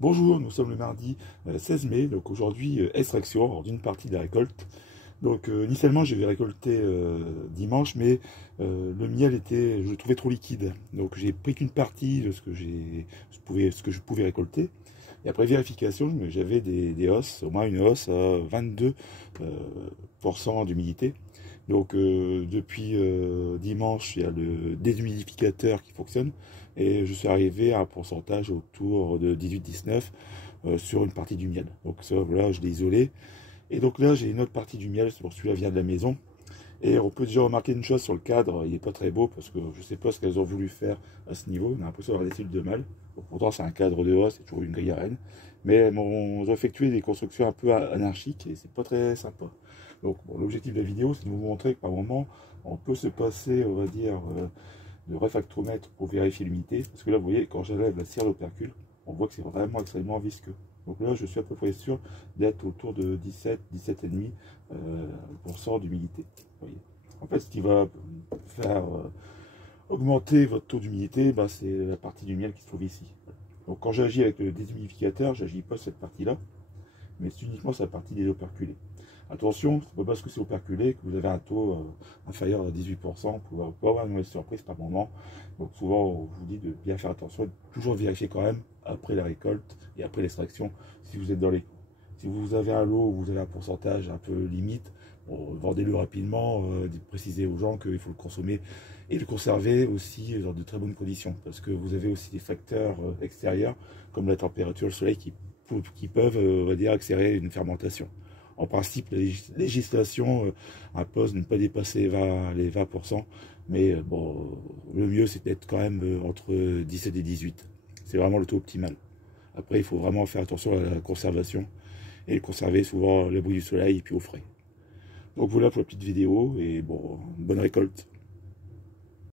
Bonjour, nous sommes le mardi 16 mai, donc aujourd'hui extraction d'une partie de la récolte. Donc initialement je vais récolter dimanche, mais le miel était, je le trouvais trop liquide. Donc j'ai pris qu'une partie de ce que je pouvais récolter. Et après vérification, j'avais des hausses, au moins une hausse à 22% d'humidité. Donc depuis dimanche, il y a le déshumidificateur qui fonctionne et je suis arrivé à un pourcentage autour de 18-19 sur une partie du miel. Donc ça, voilà, je l'ai isolé. Et donc là, j'ai une autre partie du miel, c'est pour celui-là vient de la maison. Et on peut déjà remarquer une chose sur le cadre, il n'est pas très beau parce que je ne sais pas ce qu'elles ont voulu faire à ce niveau. On a l'impression d'avoir des cellules de mâle. Bon, pourtant, c'est un cadre de haut, c'est toujours une grille à reine. Mais elles ont effectué des constructions un peu anarchiques et c'est pas très sympa. Donc, bon, l'objectif de la vidéo, c'est de vous montrer que par moment, on peut se passer, on va dire, de réfractomètre pour vérifier l'humidité. Parce que là, vous voyez, quand j'enlève la cire d'opercule, on voit que c'est vraiment extrêmement visqueux. Donc là, je suis à peu près sûr d'être autour de 17-17,5% d'humidité. En fait, ce qui va faire augmenter votre taux d'humidité, bah, c'est la partie du miel qui se trouve ici. Donc quand j'agis avec le déshumidificateur, j'agis pas sur cette partie-là, mais c'est uniquement sur la partie des operculés. Attention, c'est pas parce que c'est operculé que vous avez un taux inférieur à 18%, vous pouvez avoir une mauvaise surprise par moment. Donc souvent, on vous dit de bien faire attention, de toujours vérifier quand même après la récolte et après l'extraction si vous êtes dans les... Si vous avez un lot où vous avez un pourcentage un peu limite, bon, vendez-le rapidement, précisez aux gens qu'il faut le consommer et le conserver aussi dans de très bonnes conditions. Parce que vous avez aussi des facteurs extérieurs, comme la température, le soleil, qui peuvent, on va dire, accélérer une fermentation. En principe, la législation impose de ne pas dépasser les 20%, mais bon, le mieux c'est d'être quand même entre 17 et 18. C'est vraiment le taux optimal. Après, il faut vraiment faire attention à la conservation et le conserver souvent à l'abri du soleil et puis au frais. Donc voilà pour la petite vidéo et bon, bonne récolte.